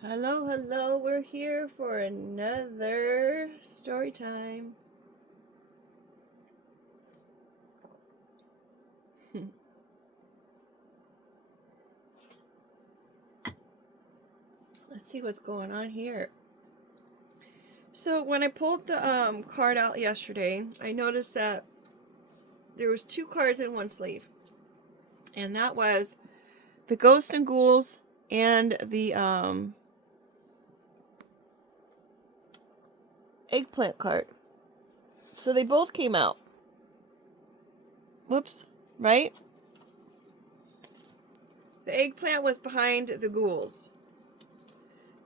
Hello, hello. We're here for another story time. Let's see what's going on here. So when I pulled the card out yesterday, I noticed that there was two cards in one sleeve. And that was the Ghost and Ghouls and the eggplant card. So they both came out. Whoops, right? The eggplant was behind the ghouls.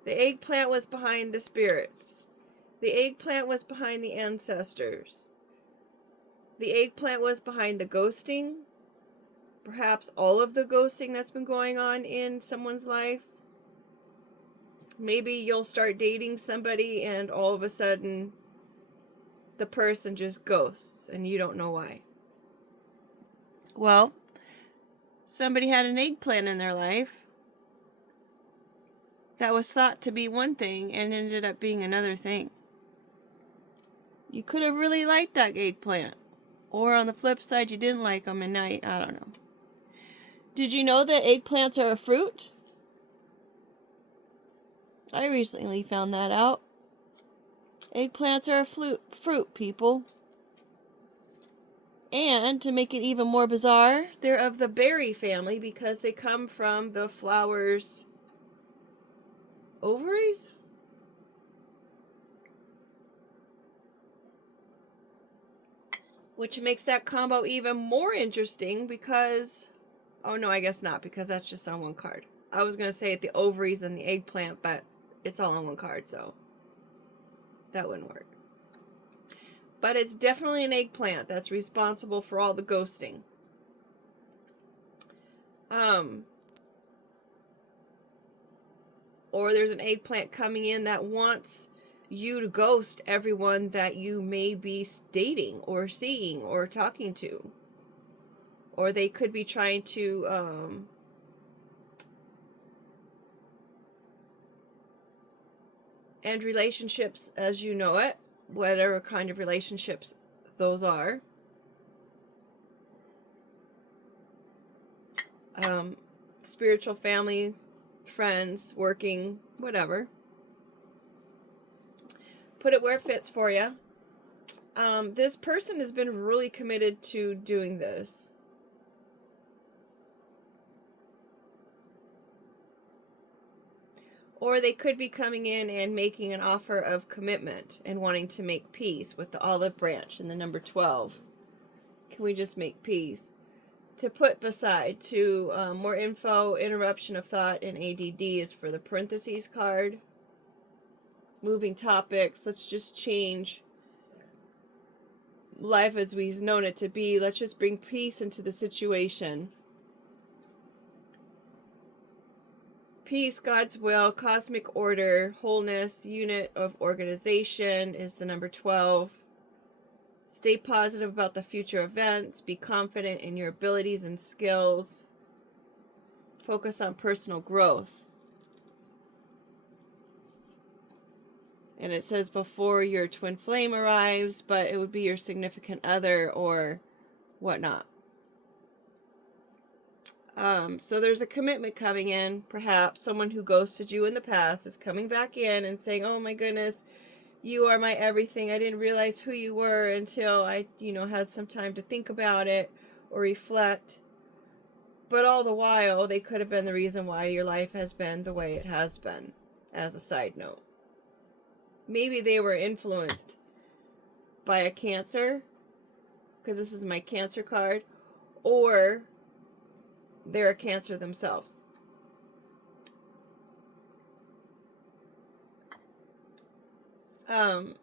The eggplant was behind the spirits. The eggplant was behind the ancestors. The eggplant was behind the ghosting. Perhaps all of the ghosting that's been going on in someone's life. Maybe you'll start dating somebody and all of a sudden the person just ghosts and you don't know why. Well, somebody had an eggplant in their life that was thought to be one thing and ended up being another thing. You could have really liked that eggplant. Or on the flip side, you didn't like them and now I don't know. Did you know that eggplants are a fruit? I recently found that out. Eggplants are a fruit, people. And to make it even more bizarre, they're of the berry family because they come from the flower's ovaries? Which makes that combo even more interesting because... Oh, no, I guess not, because that's just on one card. I was going to say the ovaries and the eggplant, but it's all on one card, so that wouldn't work. But it's definitely an eggplant that's responsible for all the ghosting. Or there's an eggplant coming in that wants you to ghost everyone that you may be dating or seeing or talking to. Or they could be trying to end relationships as you know it, whatever kind of relationships those are. Spiritual family, friends, working, whatever. Put it where it fits for you. This person has been really committed to doing this. Or they could be coming in and making an offer of commitment and wanting to make peace with the olive branch and the number 12. Can we just make peace? To put beside to more info, interruption of thought, and ADD is for the parentheses card. Moving topics. Let's just change life as we've known it to be. Let's just bring peace into the situation. Peace, God's will, cosmic order, wholeness, unit of organization is the number 12. Stay positive about the future events. Be confident in your abilities and skills. Focus on personal growth. And it says before your twin flame arrives, but it would be your significant other or whatnot. So there's a commitment coming in. Perhaps someone who ghosted you in the past is coming back in and saying, oh my goodness, you are my everything. I didn't realize who you were until I, had some time to think about it or reflect. But all the while, they could have been the reason why your life has been the way it has been, as a side note. Maybe they were influenced by a Cancer, because this is my Cancer card, or they're a Cancer themselves. The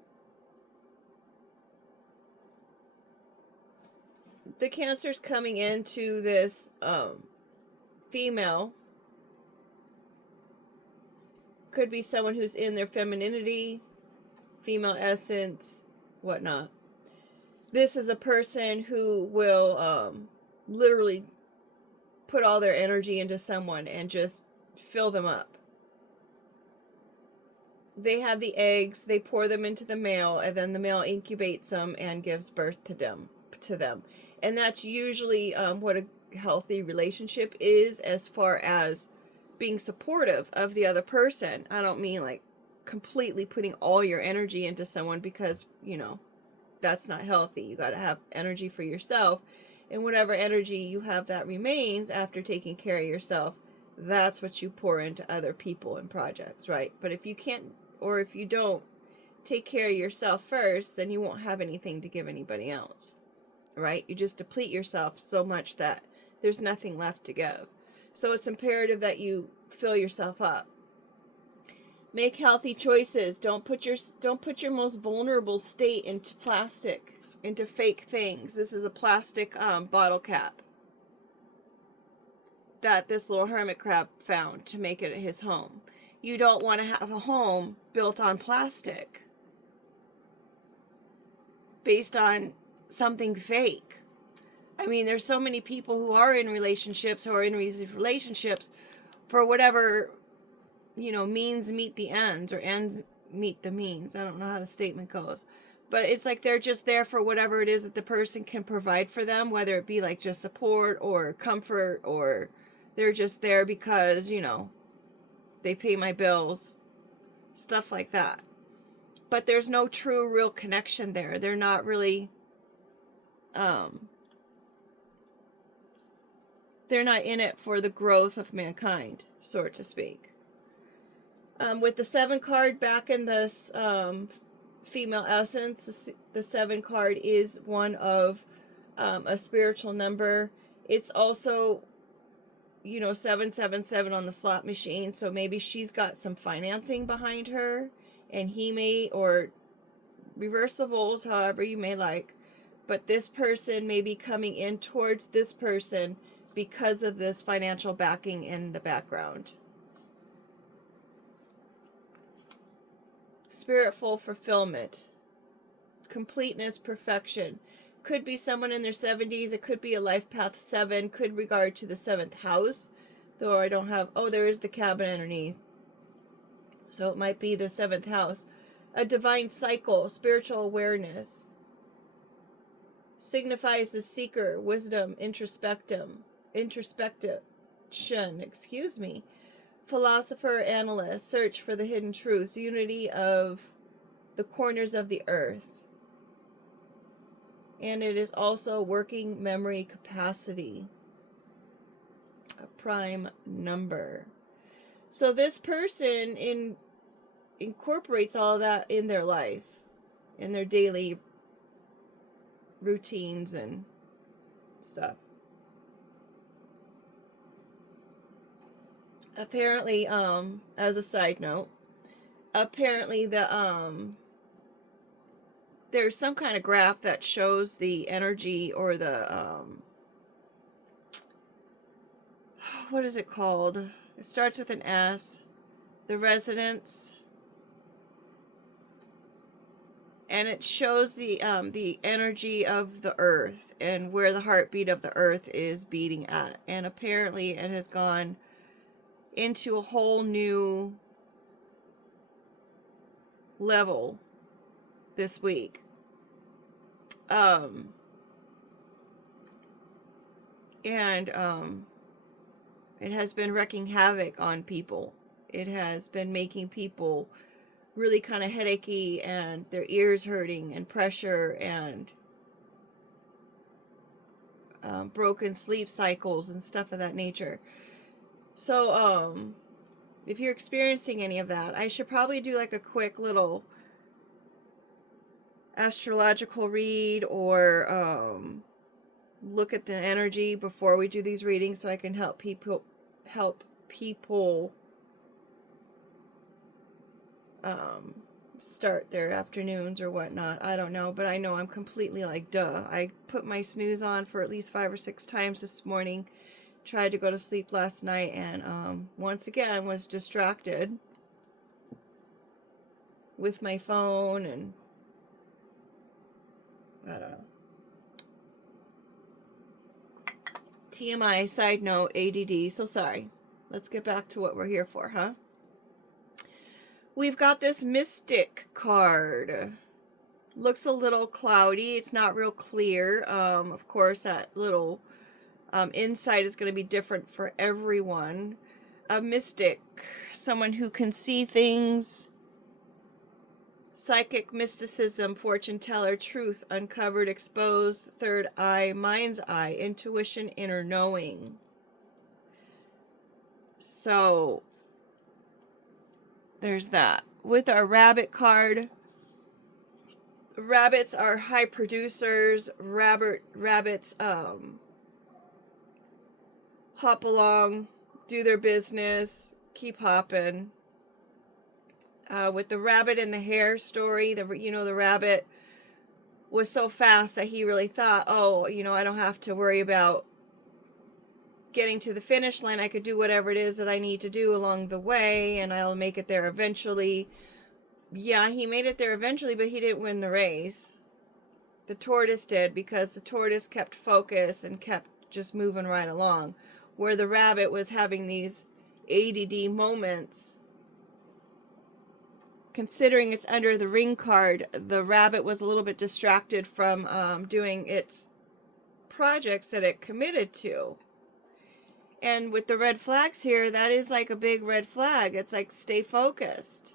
Cancer's coming into this female. Could be someone who's in their femininity, female essence, whatnot. This is a person who will literally put all their energy into someone and just fill them up. they have the eggs, they pour them into the male, and then the male incubates them and gives birth to them. And that's usually what a healthy relationship is, as far as being supportive of the other person. I don't mean like completely putting all your energy into someone, because, that's not healthy. You got to have energy for yourself, and whatever energy you have that remains after taking care of yourself, that's what you pour into other people and projects, right? But if you can't, or if you don't take care of yourself first, then you won't have anything to give anybody else, right? You just deplete yourself so much that there's nothing left to give. So it's imperative that you fill yourself up. Make healthy choices. Don't put your most vulnerable state into plastic, into fake things. This is a plastic bottle cap that this little hermit crab found to make it his home. You don't want to have a home built on plastic, based on something fake. I mean, there's so many people who are in relationships, for whatever, means meet the ends, or ends meet the means. I don't know how the statement goes. But it's like they're just there for whatever it is that the person can provide for them, whether it be like just support or comfort, or they're just there because, they pay my bills, stuff like that. But there's no true, real connection there. They're not really, they're not in it for the growth of mankind, so to speak. With the 7 card back in this female essence, the 7 card is one of a spiritual number. It's also, 777 on the slot machine, so maybe she's got some financing behind her, and he may, or reverse the roles, however you may like, but this person may be coming in towards this person because of this financial backing in the background. Spiritful fulfillment, completeness, perfection. Could be someone in their 70s. It could be a life path 7. Could regard to the 7th house, though I don't have. Oh, there is the cabin underneath, so it might be the 7th house. A divine cycle, spiritual awareness. Signifies the seeker, wisdom, introspection. Philosopher, analyst, search for the hidden truths, unity of the corners of the earth. And it is also working memory capacity, a prime number. So this person incorporates all of that in their life, in their daily routines and stuff. Apparently, as a side note, apparently there's some kind of graph that shows the energy, or the what is it called? It starts with an S. The resonance, and it shows the energy of the earth and where the heartbeat of the earth is beating at. And apparently it has gone into a whole new level this week. It has been wreaking havoc on people. It has been making people really kind of headachy, and their ears hurting, and pressure, and broken sleep cycles and stuff of that nature. So if you're experiencing any of that, I should probably do like a quick little astrological read, or look at the energy before we do these readings, so I can help people start their afternoons or whatnot. I don't know, but I know I'm completely like, duh. I put my snooze on for at least 5 or 6 times this morning. Tried to go to sleep last night, and once again was distracted with my phone, and I don't know. TMI, side note, ADD, so sorry. Let's get back to what we're here for, huh? We've got this Mystic card. Looks a little cloudy. It's not real clear. Of course, that little insight is going to be different for everyone. A mystic, someone who can see things. Psychic, mysticism, fortune teller, truth, uncovered, exposed, third eye, mind's eye, intuition, inner knowing. So there's that. With our rabbit card, rabbits are high producers. Rabbits hop along, do their business, keep hopping. With the rabbit and the hare story, the rabbit was so fast that he really thought, oh, I don't have to worry about getting to the finish line. I could do whatever it is that I need to do along the way, and I'll make it there eventually. Yeah, he made it there eventually, but he didn't win the race. The tortoise did, because the tortoise kept focus and kept just moving right along, where the rabbit was having these ADD moments. Considering it's under the ring card, the rabbit was a little bit distracted from doing its projects that it committed to. And with the red flags here, that is like a big red flag. It's like, stay focused.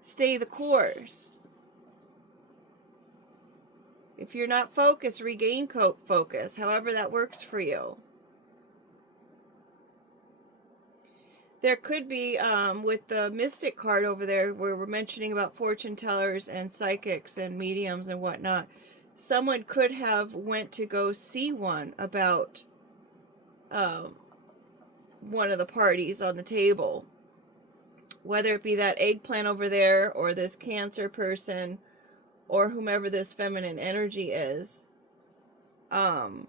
Stay the course. If you're not focused, regain focus, however that works for you. There could be, with the Mystic card over there, where we're mentioning about fortune tellers and psychics and mediums and whatnot, someone could have went to go see one about one of the parties on the table. Whether it be that eggplant over there, or this Cancer person, or whomever this feminine energy is. The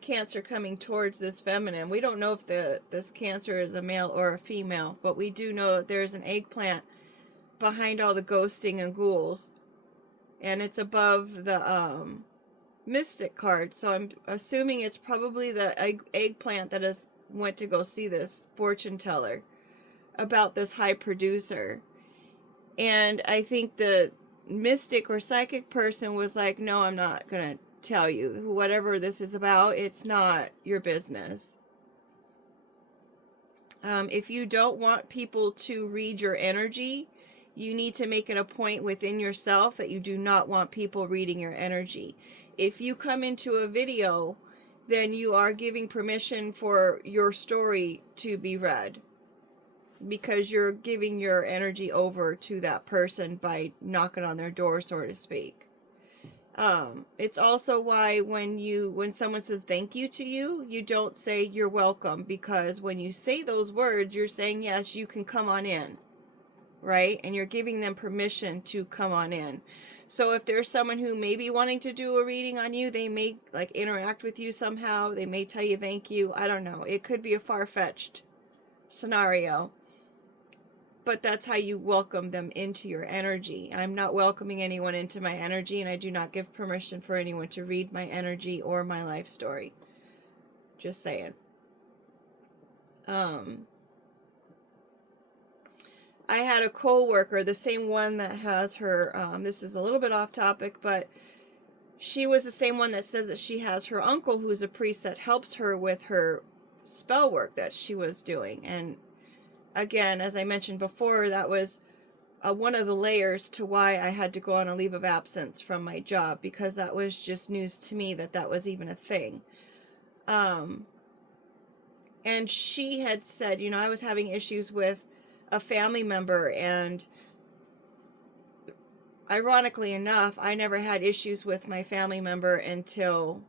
Cancer coming towards this feminine. We don't know if this Cancer is a male or a female, but we do know that there's an eggplant behind all the ghosting and ghouls, and it's above the Mystic card. So I'm assuming it's probably the eggplant that has went to go see this fortune teller about this high producer. And I think the mystic or psychic person was like, no, I'm not gonna tell you. Whatever this is about, it's not your business. If you don't want people to read your energy, you need to make it a point within yourself that you do not want people reading your energy. If you come into a video, then you are giving permission for your story to be read, because you're giving your energy over to that person by knocking on their door, so to speak. It's also why when someone says thank you to you, you don't say you're welcome, because when you say those words, you're saying, yes, you can come on in, right? And you're giving them permission to come on in. So if there's someone who may be wanting to do a reading on you, they may like interact with you somehow. They may tell you thank you. I don't know. It could be a far-fetched scenario. But that's how you welcome them into your energy. I'm not welcoming anyone into my energy, and I do not give permission for anyone to read my energy or my life story. Just saying. I had a co-worker, the same one that has her, this is a little bit off topic, but she was the same one that says that she has her uncle who's a priest that helps her with her spell work that she was doing. And again, as I mentioned before, that was one of the layers to why I had to go on a leave of absence from my job, because that was just news to me that was even a thing. And she had said, I was having issues with a family member, and ironically enough, I never had issues with my family member until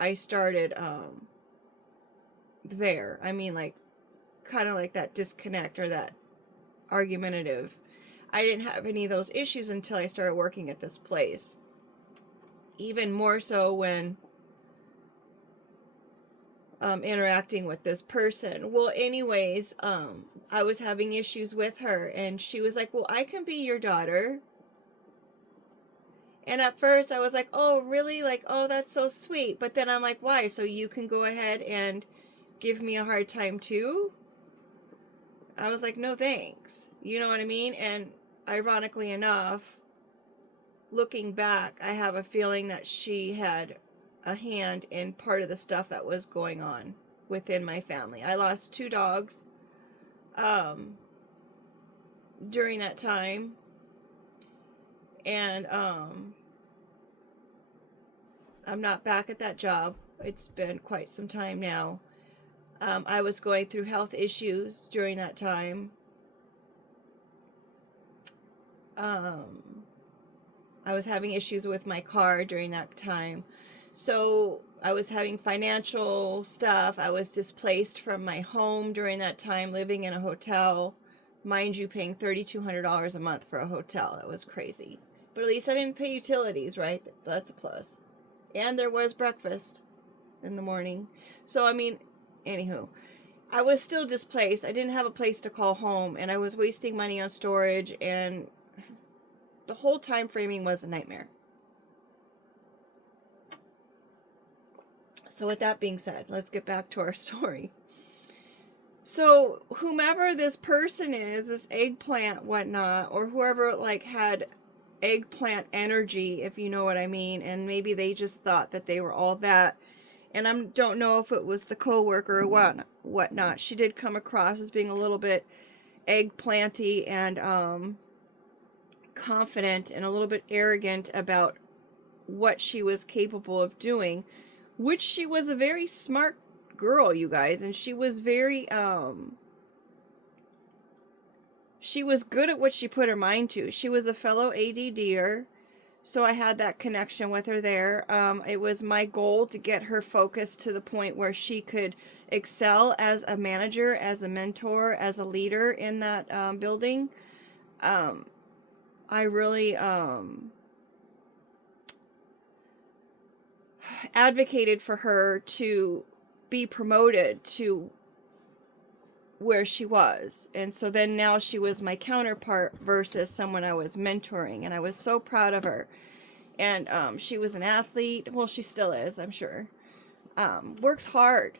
I started there. I mean, like, kind of like that disconnect or that argumentative. I didn't have any of those issues until I started working at this place. Even more so when interacting with this person. Well, anyways, I was having issues with her, and she was like, well, I can be your daughter. And at first I was like, oh, really? Like, oh, that's so sweet. But then I'm like, why? So you can go ahead and give me a hard time too. I was like, no thanks. You know what I mean? And ironically enough, looking back, I have a feeling that she had a hand in part of the stuff that was going on within my family. I lost 2 dogs during that time. And I'm not back at that job. It's been quite some time now. I was going through health issues during that time. I was having issues with my car during that time. So I was having financial stuff. I was displaced from my home during that time, living in a hotel. Mind you, paying $3,200 a month for a hotel. That was crazy. But at least I didn't pay utilities, right? That's a plus. And there was breakfast in the morning. So, I mean, anywho, I was still displaced. I didn't have a place to call home, and I was wasting money on storage, and the whole time framing was a nightmare. So with that being said, let's get back to our story. So whomever this person is, this eggplant whatnot, or whoever like had eggplant energy, if you know what I mean, and maybe they just thought that they were all that, and I don't know if it was the coworker or whatnot. She did come across as being a little bit eggplanty and confident and a little bit arrogant about what she was capable of doing, which she was a very smart girl, you guys, and she was very she was good at what she put her mind to. She was a fellow ADDer, so I had that connection with her there. It was my goal to get her focused to the point where she could excel as a manager, as a mentor, as a leader in that building. I really advocated for her to be promoted to where she was. And so then now she was my counterpart versus someone I was mentoring. And I was so proud of her. And she was an athlete. Well, she still is, I'm sure. Works hard,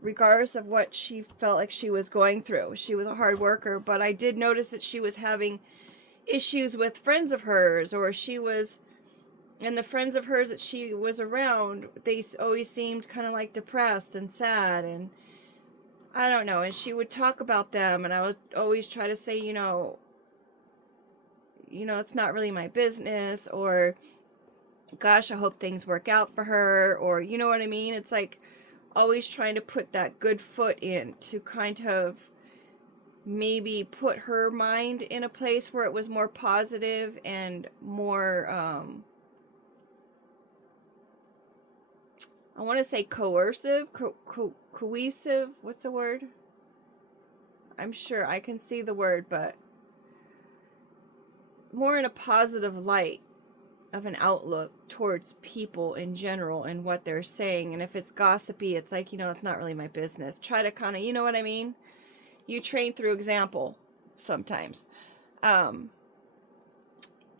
regardless of what she felt like she was going through. She was a hard worker. But I did notice that she was having issues with friends of hers, or she was, and the friends of hers that she was around, they always seemed kind of like depressed and sad, and I don't know, and she would talk about them, and I would always try to say, you know, it's not really my business, or gosh, I hope things work out for her, or you know what I mean? It's like always trying to put that good foot in to kind of maybe put her mind in a place where it was more positive and more I want to say coercive, cohesive, what's the word? I'm sure I can see the word, but more in a positive light of an outlook towards people in general and what they're saying. And if it's gossipy, it's like, it's not really my business. Try to kind of, you know what I mean? You train through example sometimes.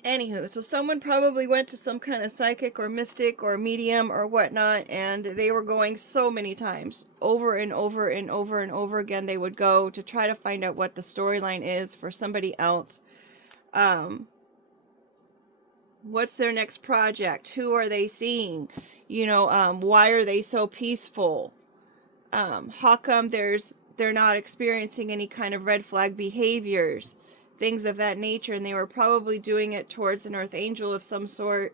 Anywho, so someone probably went to some kind of psychic or mystic or medium or whatnot, and they were going so many times, over and over and over and over again. They would go to try to find out what the storyline is for somebody else. What's their next project? Who are they seeing? Why are they so peaceful? How come they're not experiencing any kind of red flag behaviors, things of that nature, and they were probably doing it towards an earth angel of some sort.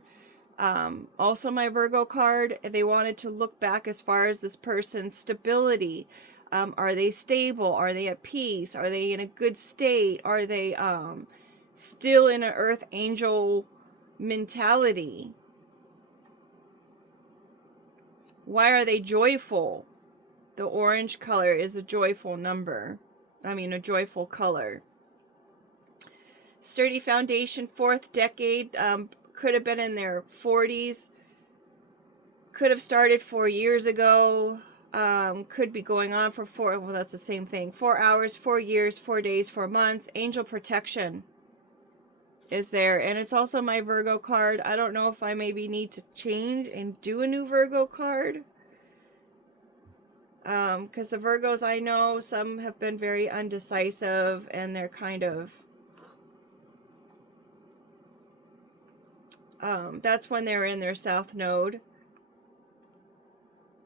Also my Virgo card, they wanted to look back as far as this person's stability. Are they stable? Are they at peace? Are they in a good state? Are they still in an earth angel mentality? Why are they joyful? The orange color is a joyful number. A joyful color. Sturdy foundation, 4th decade, could have been in their 40s. Could have started 4 years ago. Could be going on for well, that's the same thing. 4 hours, 4 years, 4 days, 4 months. Angel protection is there. And it's also my Virgo card. I don't know if I maybe need to change and do a new Virgo card. Because the Virgos I know, some have been very undecisive, and they're kind of, that's when they're in their South Node.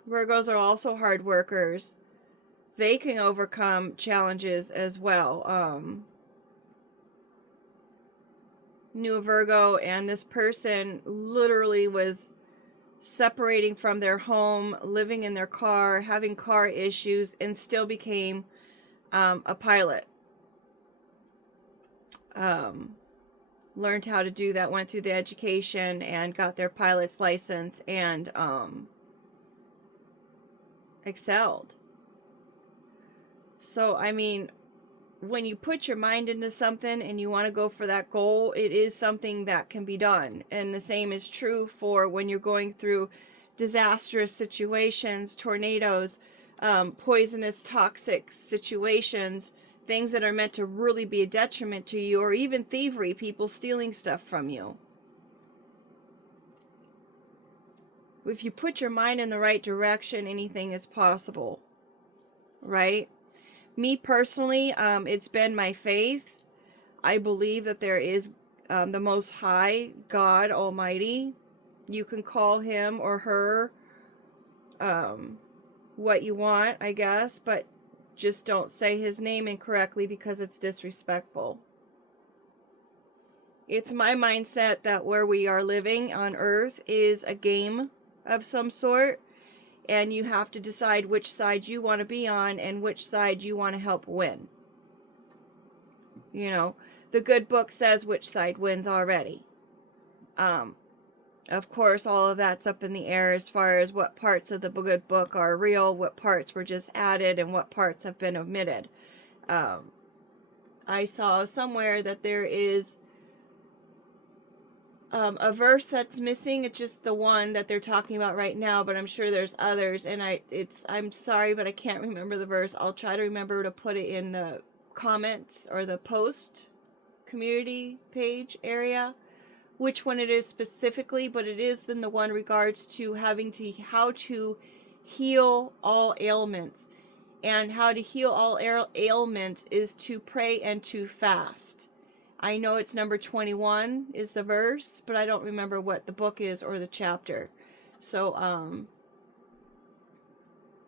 Virgos are also hard workers. They can overcome challenges as well. Knew a Virgo, and this person literally was separating from their home, living in their car, having car issues, and still became a pilot. Learned how to do that, went through the education and got their pilot's license, and excelled. So, I mean, when you put your mind into something and you want to go for that goal, it is something that can be done. And the same is true for when you're going through disastrous situations, tornadoes, poisonous, toxic situations, things that are meant to really be a detriment to you, or even thievery, people stealing stuff from you. If you put your mind in the right direction, anything is possible, right? Me personally, it's been my faith. I believe that there is the Most High, God Almighty. You can call him or her what you want, I guess, but just don't say his name incorrectly because it's disrespectful. It's my mindset that where we are living on Earth is a game of some sort, and you have to decide which side you want to be on and which side you want to help win. You know, the good book says which side wins already. Of course, all of that's up in the air as far as what parts of the good book are real, what parts were just added, and what parts have been omitted. I saw somewhere that there is a verse that's missing. It's just the one that they're talking about right now, but I'm sure there's others, and I'm sorry, but I can't remember the verse. I'll try to remember to put it in the comment or the post community page area, which one it is specifically, but it is in the one regards to how to heal all ailments. And how to heal all ailments is to pray and to fast. I know it's number 21 is the verse, but I don't remember what the book is or the chapter. So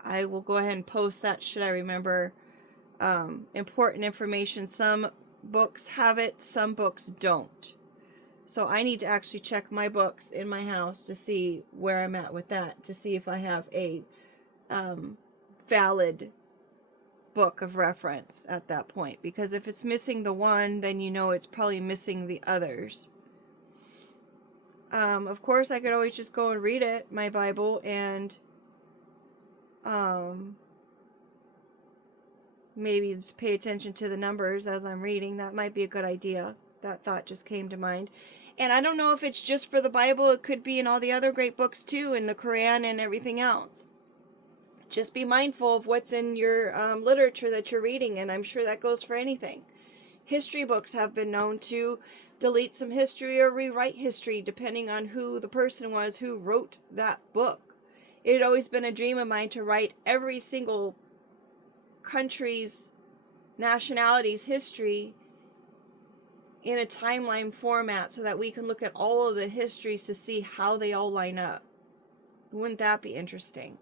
I will go ahead and post that should I remember. Important information. Some books have it, some books don't. So I need to actually check my books in my house to see where I'm at with that, to see if I have a valid book of reference at that point. Because if it's missing the one, then you know it's probably missing the others. Of course, I could always just go and read it, my Bible, and maybe just pay attention to the numbers as I'm reading. That might be a good idea. That thought just came to mind. And I don't know if it's just for the Bible. It could be in all the other great books too, in the Quran and everything else. Just be mindful of what's in your literature that you're reading, and I'm sure that goes for anything. History books have been known to delete some history or rewrite history depending on who the person was who wrote that book. It had always been a dream of mine to write every single country's nationality's history in a timeline format so that we can look at all of the histories to see how they all line up. Wouldn't that be interesting?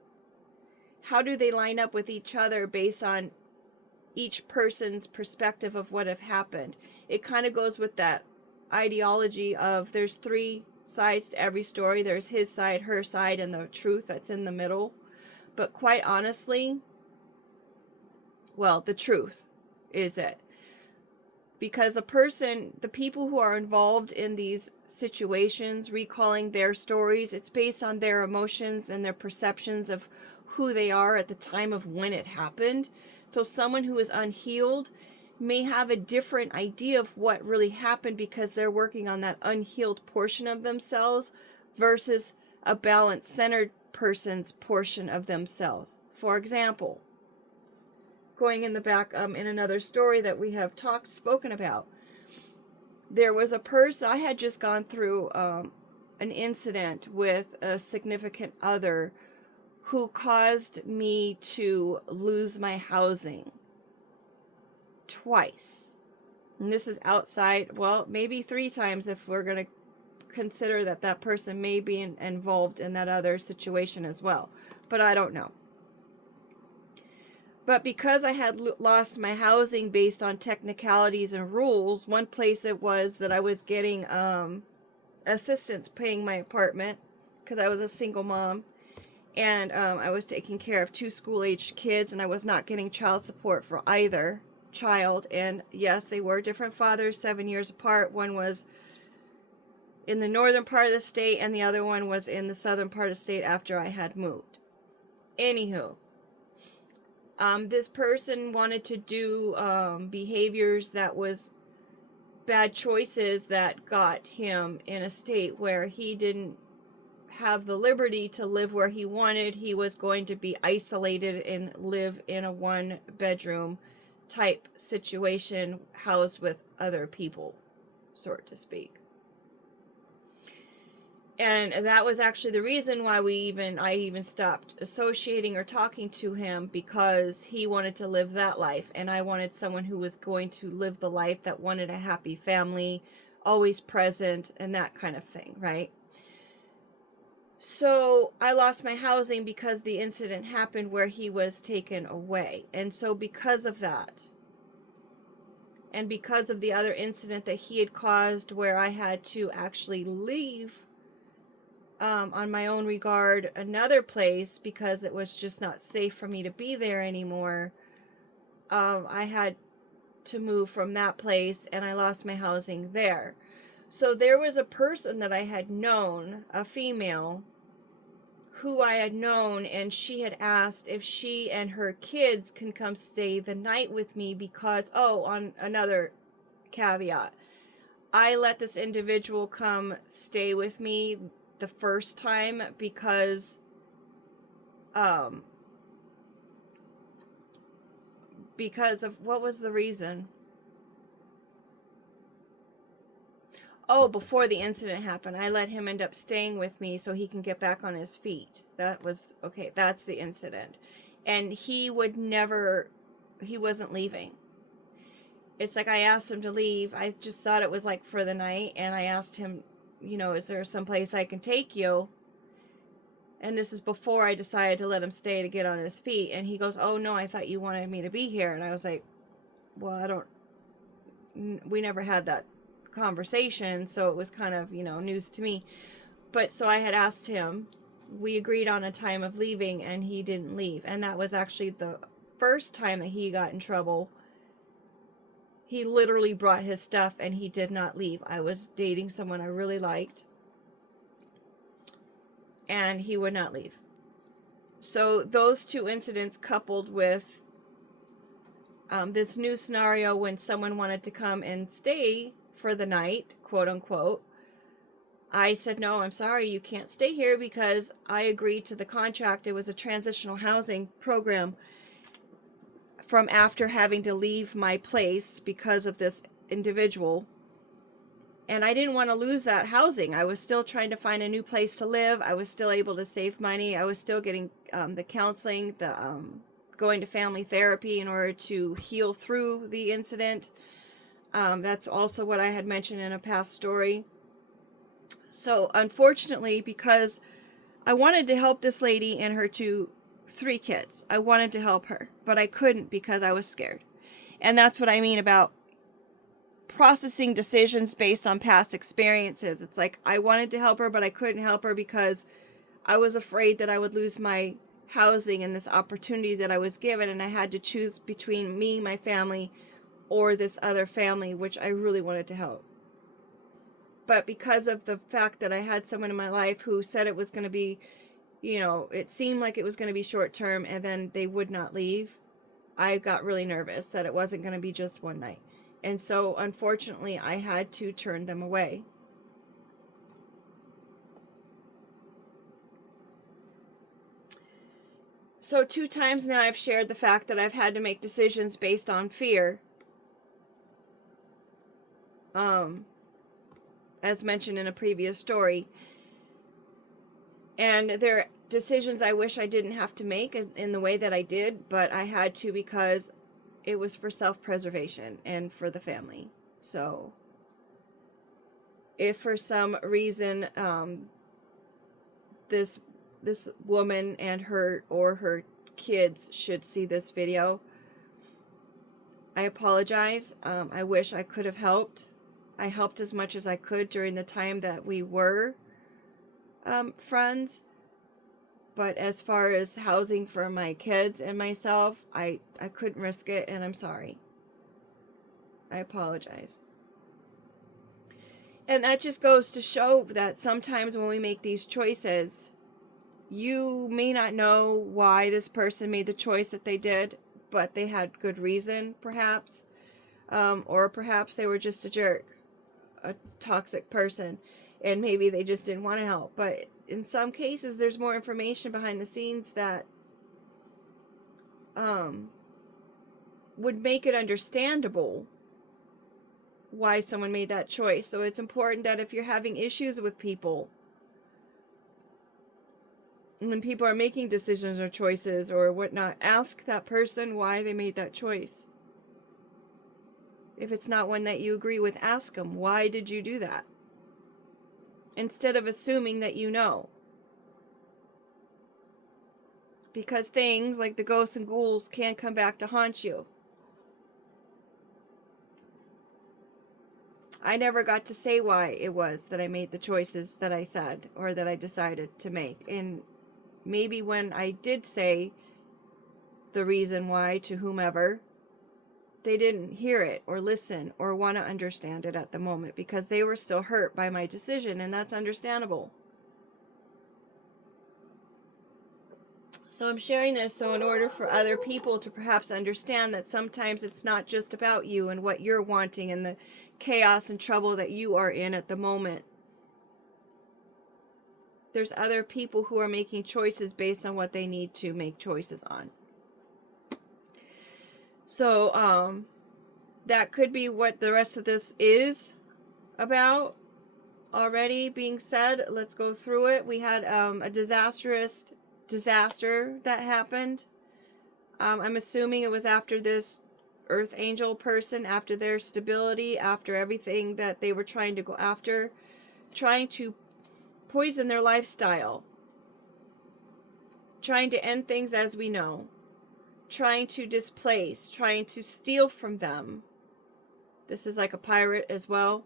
How do they line up with each other based on each person's perspective of what have happened? It kind of goes with that ideology of there's three sides to every story. There's his side, her side, and the truth that's in the middle. But quite honestly, well, the truth is it. Because the people who are involved in these situations, recalling their stories, it's based on their emotions and their perceptions of who they are at the time of when it happened. So someone who is unhealed may have a different idea of what really happened because they're working on that unhealed portion of themselves versus a balanced, centered person's portion of themselves. For example, going in the back in another story that we have spoken about, there was a person. I had just gone through an incident with a significant other who caused me to lose my housing twice. And this is outside, well, maybe 3 times if we're going to consider that that person may be involved in that other situation as well. But I don't know. But because I had lost my housing based on technicalities and rules, one place it was that I was getting assistance paying my apartment because I was a single mom. And I was taking care of 2 school-aged kids, and I was not getting child support for either child. And yes, they were different fathers, 7 years apart. One was in the northern part of the state, and the other one was in the southern part of the state after I had moved. Anywho, this person wanted to do behaviors that was bad choices that got him in a state where he didn't have the liberty to live where he wanted. He was going to be isolated and live in a 1-bedroom type situation, housed with other people, so to speak. And that was actually the reason why I even stopped associating or talking to him, because he wanted to live that life, and I wanted someone who was going to live the life that wanted a happy family, always present, and that kind of thing, right? So I lost my housing because the incident happened where he was taken away. And so because of that, and because of the other incident that he had caused where I had to actually leave on my own regard another place because it was just not safe for me to be there anymore, I had to move from that place, and I lost my housing there. So there was a person that I had known, a female, who I had known, and she had asked if she and her kids can come stay the night with me because, on another caveat, I let this individual come stay with me the first time because of, what was the reason? Before the incident happened, I let him end up staying with me so he can get back on his feet. That was, okay, that's the incident. And he wasn't leaving. It's like I asked him to leave. I just thought it was like for the night. And I asked him, is there some place I can take you? And this is before I decided to let him stay to get on his feet. And he goes, oh no, I thought you wanted me to be here. And I was like, well, we never had that conversation, so it was kind of news to me. But so I had asked him, we agreed on a time of leaving, and he didn't leave. And that was actually the first time that he got in trouble. He literally brought his stuff and he did not leave. I was dating someone I really liked, and he would not leave. So those 2 incidents, coupled with this new scenario when someone wanted to come and stay for the night, quote unquote, I said, no, I'm sorry, you can't stay here because I agreed to the contract. It was a transitional housing program from after having to leave my place because of this individual. And I didn't want to lose that housing. I was still trying to find a new place to live. I was still able to save money. I was still getting the counseling, going to family therapy in order to heal through the incident. That's also what I had mentioned in a past story. So unfortunately, because I wanted to help this lady and her 3 kids, I wanted to help her, but I couldn't because I was scared. And that's what I mean about processing decisions based on past experiences. It's like I wanted to help her, but I couldn't help her because I was afraid that I would lose my housing and this opportunity that I was given, and I had to choose between me, my family, or this other family, which I really wanted to help. But because of the fact that I had someone in my life who said it was going to be, it seemed like it was going to be short term, and then they would not leave, I got really nervous that it wasn't going to be just one night. And so, unfortunately, I had to turn them away. So 2 times now I've shared the fact that I've had to make decisions based on fear. As mentioned in a previous story. And there are decisions I wish I didn't have to make in the way that I did, but I had to because it was for self-preservation and for the family. So if for some reason this woman and her kids should see this video, I apologize. I wish I could have helped. I helped as much as I could during the time that we were friends. But as far as housing for my kids and myself, I couldn't risk it, and I'm sorry. I apologize. And that just goes to show that sometimes when we make these choices, you may not know why this person made the choice that they did, but they had good reason, perhaps. Or perhaps they were just a jerk, a toxic person, and maybe they just didn't want to help. But in some cases, there's more information behind the scenes that would make it understandable why someone made that choice. So it's important that if you're having issues with people, when people are making decisions or choices or whatnot, ask that person why they made that choice. If it's not one that you agree with, ask them, why did you do that? Instead of assuming that you know. Because things like the ghosts and ghouls can come back to haunt you. I never got to say why it was that I made the choices that I said or that I decided to make. And maybe when I did say the reason why to whomever, they didn't hear it or listen or want to understand it at the moment because they were still hurt by my decision, and that's understandable. So I'm sharing this so in order for other people to perhaps understand that sometimes it's not just about you and what you're wanting and the chaos and trouble that you are in at the moment. There's other people who are making choices based on what they need to make choices on. So that could be what the rest of this is about. Already being said, let's go through it. We had a disaster that happened. I'm assuming it was after this Earth Angel person, after their stability, after everything that they were trying to go after, trying to poison their lifestyle, trying to end things as we know, trying to displace, trying to steal from them. This is like a pirate as well.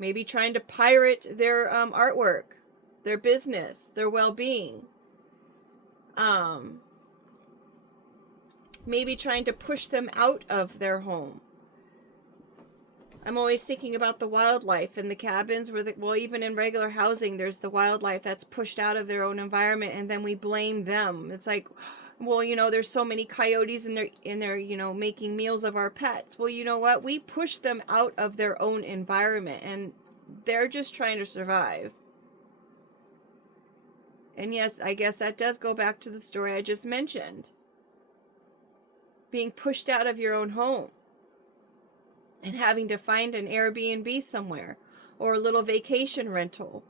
Maybe trying to pirate their artwork, their business, their well-being. Maybe trying to push them out of their home. I'm always thinking about the wildlife in the cabins where, well, even in regular housing, there's the wildlife that's pushed out of their own environment, and then we blame them. It's like, well, you know, there's so many coyotes in there, you know, making meals of our pets. Well, you know what? We push them out of their own environment, and they're just trying to survive. And yes, I guess that does go back to the story I just mentioned. Being pushed out of your own home and having to find an Airbnb somewhere or a little vacation rental.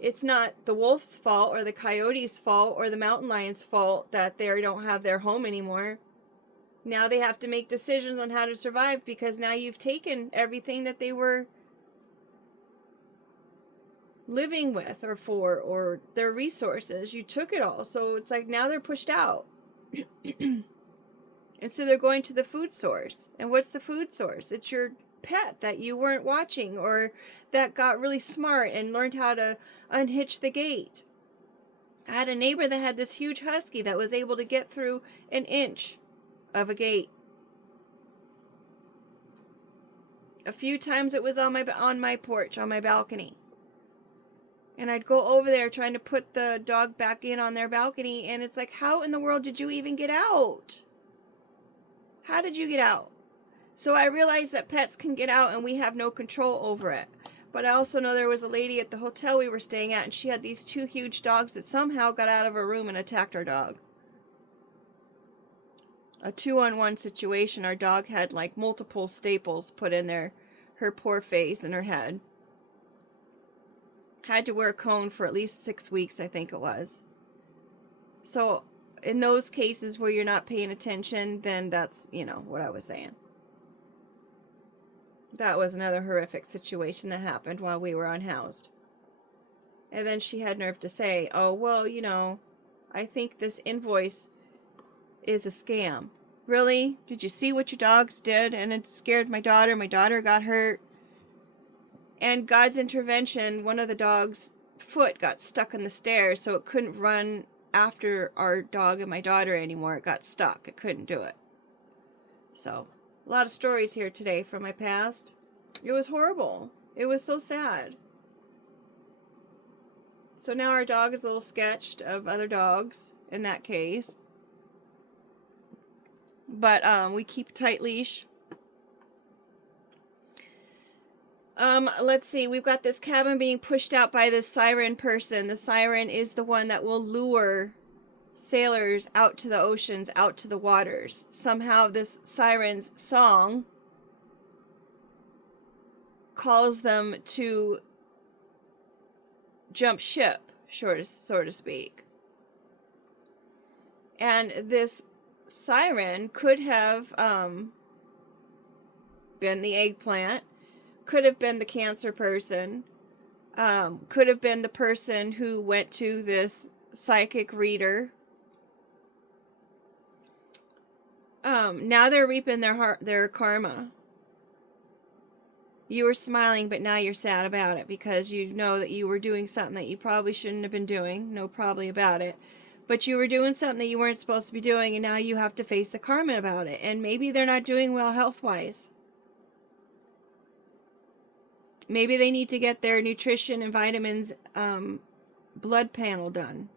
It's not the wolf's fault or the coyote's fault or the mountain lion's fault that they don't have their home anymore. Now they have to make decisions on how to survive because now you've taken everything that they were living with or for, or their resources. You took it all. So it's like now they're pushed out. And so they're going to the food source. And what's the food source? It's your pet that you weren't watching or that got really smart and learned how to unhitch the gate. I had a neighbor that had this huge husky that was able to get through an inch of a gate. A few times it was on my porch, on my balcony. And I'd go over there trying to put the dog back in on their balcony, and it's like, how in the world did you even get out? How did you get out? So I realized that pets can get out and we have no control over it. But I also know there was a lady at the hotel we were staying at, and she had these two huge dogs that somehow got out of her room and attacked our dog. A 2-on-1 situation. Our dog had like multiple staples put in their her poor face and her head. Had to wear a cone for at least 6 weeks, I think it was. So in those cases where you're not paying attention, then that's, what I was saying. That was another horrific situation that happened while we were unhoused. And then she had nerve to say, oh, well, I think this invoice is a scam. Really? Did you see what your dogs did? And it scared my daughter. My daughter got hurt. And God's intervention, one of the dog's foot got stuck in the stairs, so it couldn't run after our dog and my daughter anymore. It got stuck. It couldn't do it. So, a lot of stories here today from my past. It was horrible. It was so sad. So now our dog is a little sketched of other dogs in that case. But we keep a tight leash. Let's see. We've got this cabin being pushed out by this siren person. The siren is the one that will lure sailors out to the oceans, out to the waters. Somehow this siren's song calls them to jump ship, so to speak. And this siren could have been the eggplant, could have been the cancer person, could have been the person who went to this psychic reader. Now they're reaping their karma. You were smiling, but now you're sad about it because you know that you were doing something that you probably shouldn't have been doing. No probably about it. But you were doing something that you weren't supposed to be doing, and now you have to face the karma about it. And maybe they're not doing well health-wise. Maybe they need to get their nutrition and vitamins blood panel done.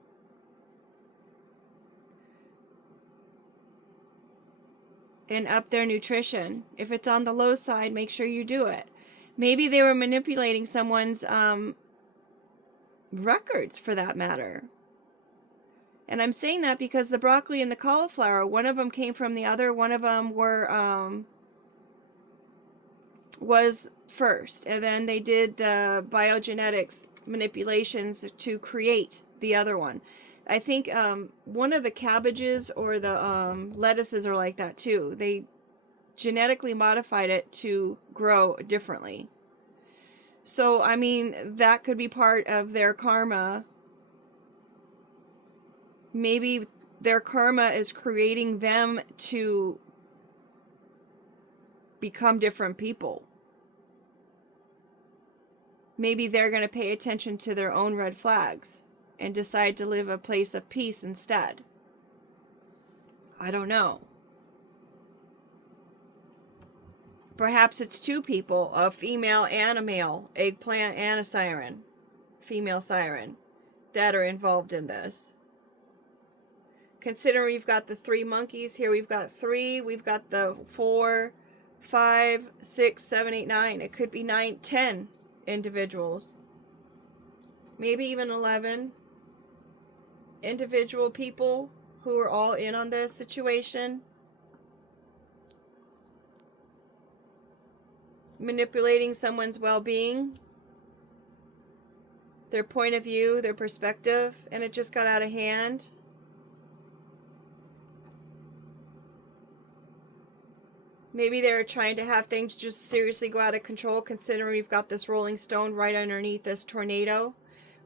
And up their nutrition. If it's on the low side, make sure you do it. Maybe they were manipulating someone's records, for that matter. And I'm saying that because the broccoli and the cauliflower, one of them came from the other, one of them was first. And then they did the biogenetics manipulations to create the other one. I think one of the cabbages or the lettuces are like that too. They genetically modified it to grow differently. So, I mean, that could be part of their karma. Maybe their karma is creating them to become different people. Maybe they're going to pay attention to their own red flags and decide to live a place of peace instead. I don't know. Perhaps it's two people, a female and a male, eggplant and a siren, female siren, that are involved in this. Considering we've got the 3 monkeys here, we've got 3, we've got the 4, 5, 6, 7, 8, 9. It could be 9, 10 individuals. Maybe even 11 individual people who are all in on this situation. Manipulating someone's well-being, their point of view, their perspective, and it just got out of hand. Maybe they're trying to have things just seriously go out of control, considering we've got this rolling stone right underneath this tornado,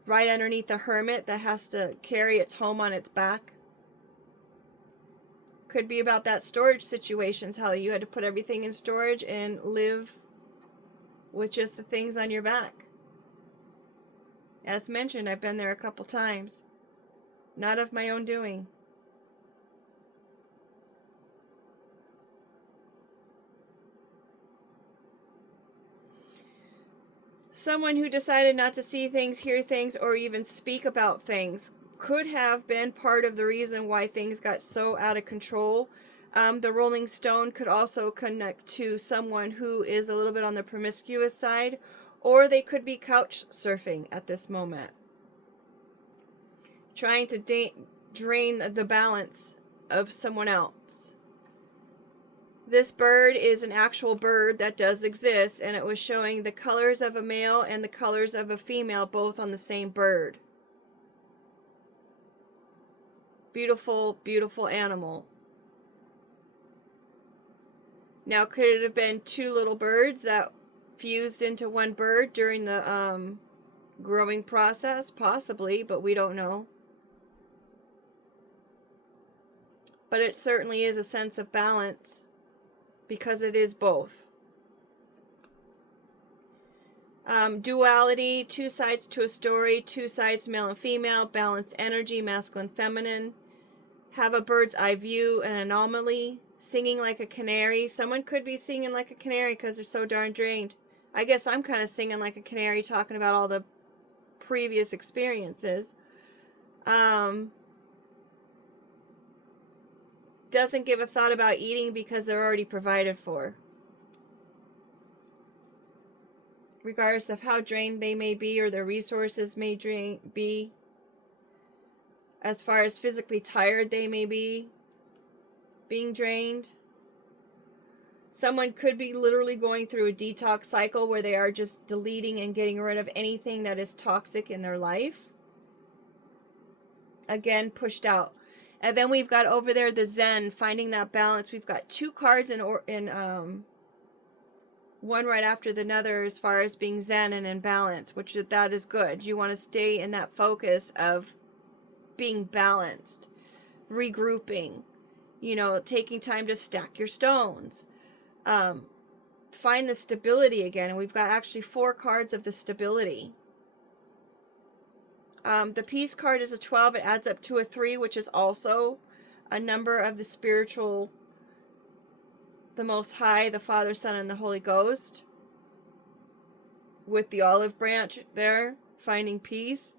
right underneath the hermit that has to carry its home on its back. Could be about that storage situations, how you had to put everything in storage and live with just the things on your back. As mentioned, I've been there a couple times. Not of my own doing. Someone who decided not to see things, hear things, or even speak about things could have been part of the reason why things got so out of control. The Rolling Stone could also connect to someone who is a little bit on the promiscuous side, or they could be couch surfing at this moment, trying to drain the balance of someone else. This bird is an actual bird that does exist, and it was showing the colors of a male and the colors of a female both on the same bird. Beautiful, beautiful animal. Now, could it have been two little birds that fused into one bird during the growing process? Possibly, but we don't know. But it certainly is a sense of balance because it is both. Duality, two sides to a story, two sides, male and female, balanced energy, masculine, feminine. Have a bird's eye view, an anomaly, singing like a canary. Someone could be singing like a canary because they're so darn drained. I guess I'm kind of singing like a canary, talking about all the previous experiences. Doesn't give a thought about eating because they're already provided for. Regardless of how drained they may be or their resources may be, as far as physically tired they may be, being drained. Someone could be literally going through a detox cycle where they are just deleting and getting rid of anything that is toxic in their life. Again, pushed out. And then we've got over there the Zen, finding that balance. We've got two cards in one right after the other as far as being Zen and in balance, which that is good. You want to stay in that focus of being balanced, regrouping, taking time to stack your stones, find the stability again. And we've got actually 4 cards of the stability. The Peace card is a 12. It adds up to a 3, which is also a number of the spiritual, the Most High, the Father, Son, and the Holy Ghost. With the olive branch there, finding peace.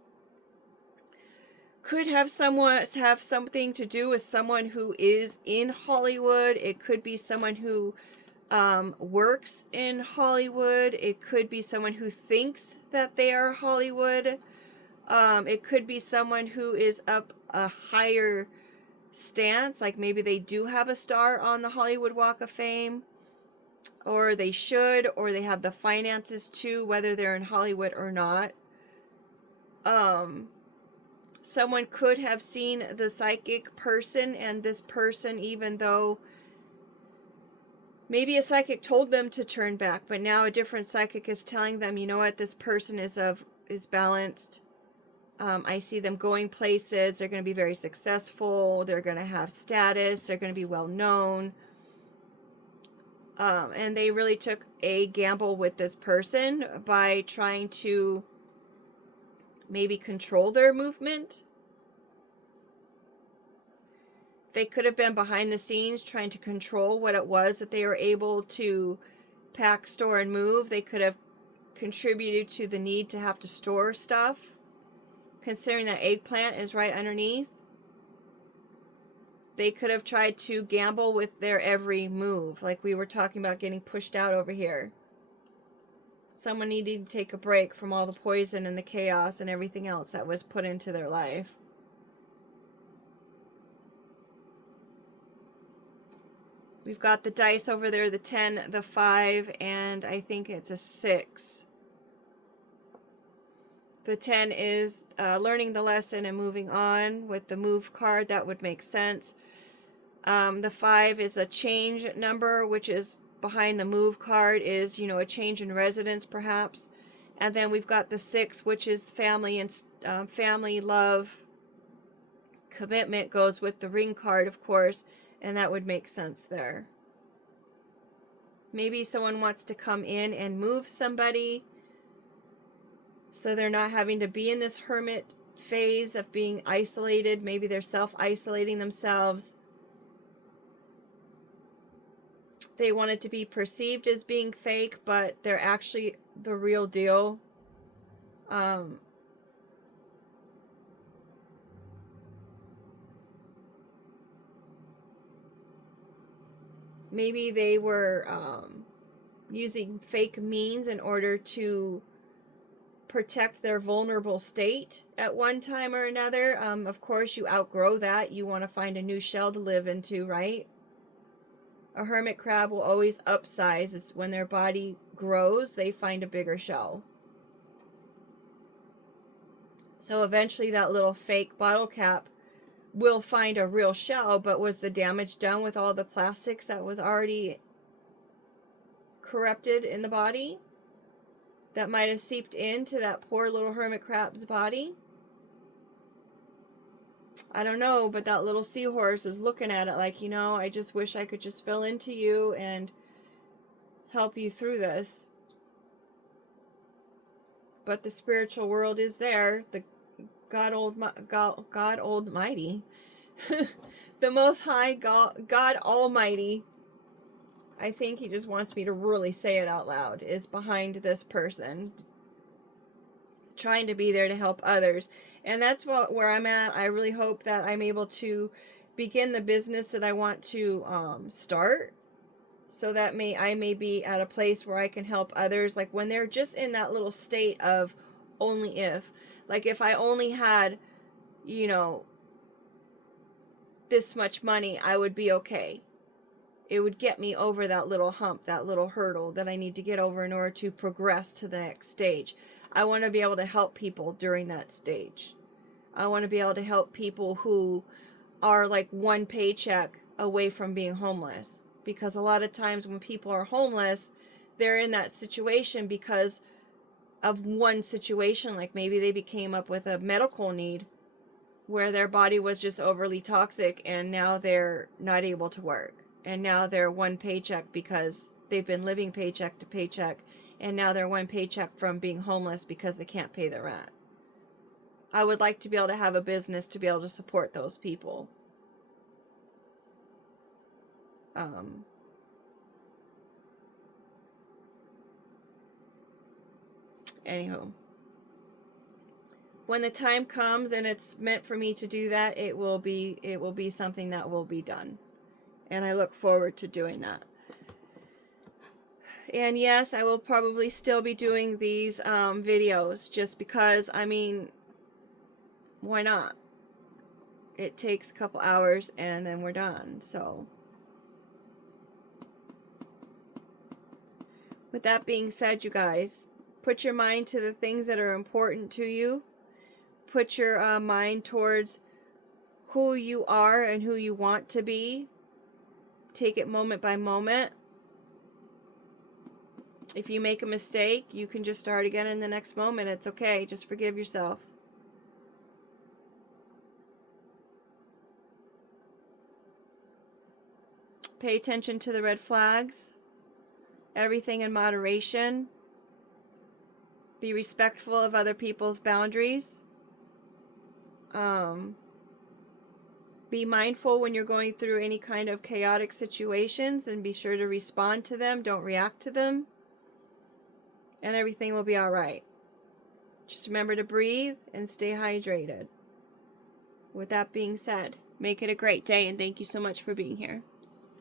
Could have something to do with someone who is in Hollywood. It could be someone who works in Hollywood. It could be someone who thinks that they are Hollywood. It could be someone who is up a higher stance, like maybe they do have a star on the Hollywood Walk of Fame, or they should, or they have the finances to, whether they're in Hollywood or not. Someone could have seen the psychic person, and this person, even though maybe a psychic told them to turn back, but now a different psychic is telling them, you know what, this person is balanced. I see them going places. They're going to be very successful. They're going to have status. They're going to be well known. And they really took a gamble with this person by trying to maybe control their movement. They could have been behind the scenes trying to control what it was that they were able to pack, store, and move. They could have contributed to the need to have to store stuff, considering that eggplant is right underneath. They could have tried to gamble with their every move, like we were talking about getting pushed out over here. Someone needed to take a break from all the poison and the chaos and everything else that was put into their life. We've got the dice over there, the 10, the 5, and I think it's a 6. The 10 is learning the lesson and moving on. With the move card, that would make sense. The 5 is a change number, which is behind the move card, is, a change in residence perhaps. And then we've got the 6, which is family and family, love, commitment goes with the ring card, of course, and that would make sense there. Maybe someone wants to come in and move somebody, so they're not having to be in this hermit phase of being isolated. Maybe they're self-isolating themselves. They want it to be perceived as being fake, but they're actually the real deal. Maybe they were using fake means in order to protect their vulnerable state at one time or another. Of course, you outgrow that. You want to find a new shell to live into, right? A hermit crab will always upsize. It's when their body grows, they find a bigger shell. So eventually that little fake bottle cap will find a real shell, but was the damage done with all the plastics that was already corrupted in the body? That might have seeped into that poor little hermit crab's body? I don't know, but that little seahorse is looking at it like, I just wish I could just fill into you and help you through this. But the spiritual world is there. The God Almighty, the Most High God Almighty, I think he just wants me to really say it out loud, is behind this person, trying to be there to help others. And that's where I'm at. I really hope that I'm able to begin the business that I want to start, so that I may be at a place where I can help others, like when they're just in that little state of only if. Like if I only had, this much money, I would be okay. It would get me over that little hump, that little hurdle that I need to get over in order to progress to the next stage. I want to be able to help people during that stage. I want to be able to help people who are like one paycheck away from being homeless. Because a lot of times when people are homeless, they're in that situation because of one situation. Like maybe they became up with a medical need where their body was just overly toxic, and now they're not able to work. And now they're one paycheck because they've been living paycheck to paycheck, and now they're one paycheck from being homeless because they can't pay their rent. I would like to be able to have a business to be able to support those people. Anywho, when the time comes and it's meant for me to do that, it will be something that will be done. And I look forward to doing that. And yes, I will probably still be doing these videos, just because, why not? It takes a couple hours and then we're done. So with that being said, you guys, put your mind to the things that are important to you. Put your mind towards who you are and who you want to be. Take it moment by moment. If you make a mistake, you can just start again in the next moment. It's okay. Just forgive yourself. Pay attention to the red flags. Everything in moderation. Be respectful of other people's boundaries. Be mindful when you're going through any kind of chaotic situations, and be sure to respond to them. Don't react to them. And everything will be all right. Just remember to breathe and stay hydrated. With that being said, make it a great day, and thank you so much for being here.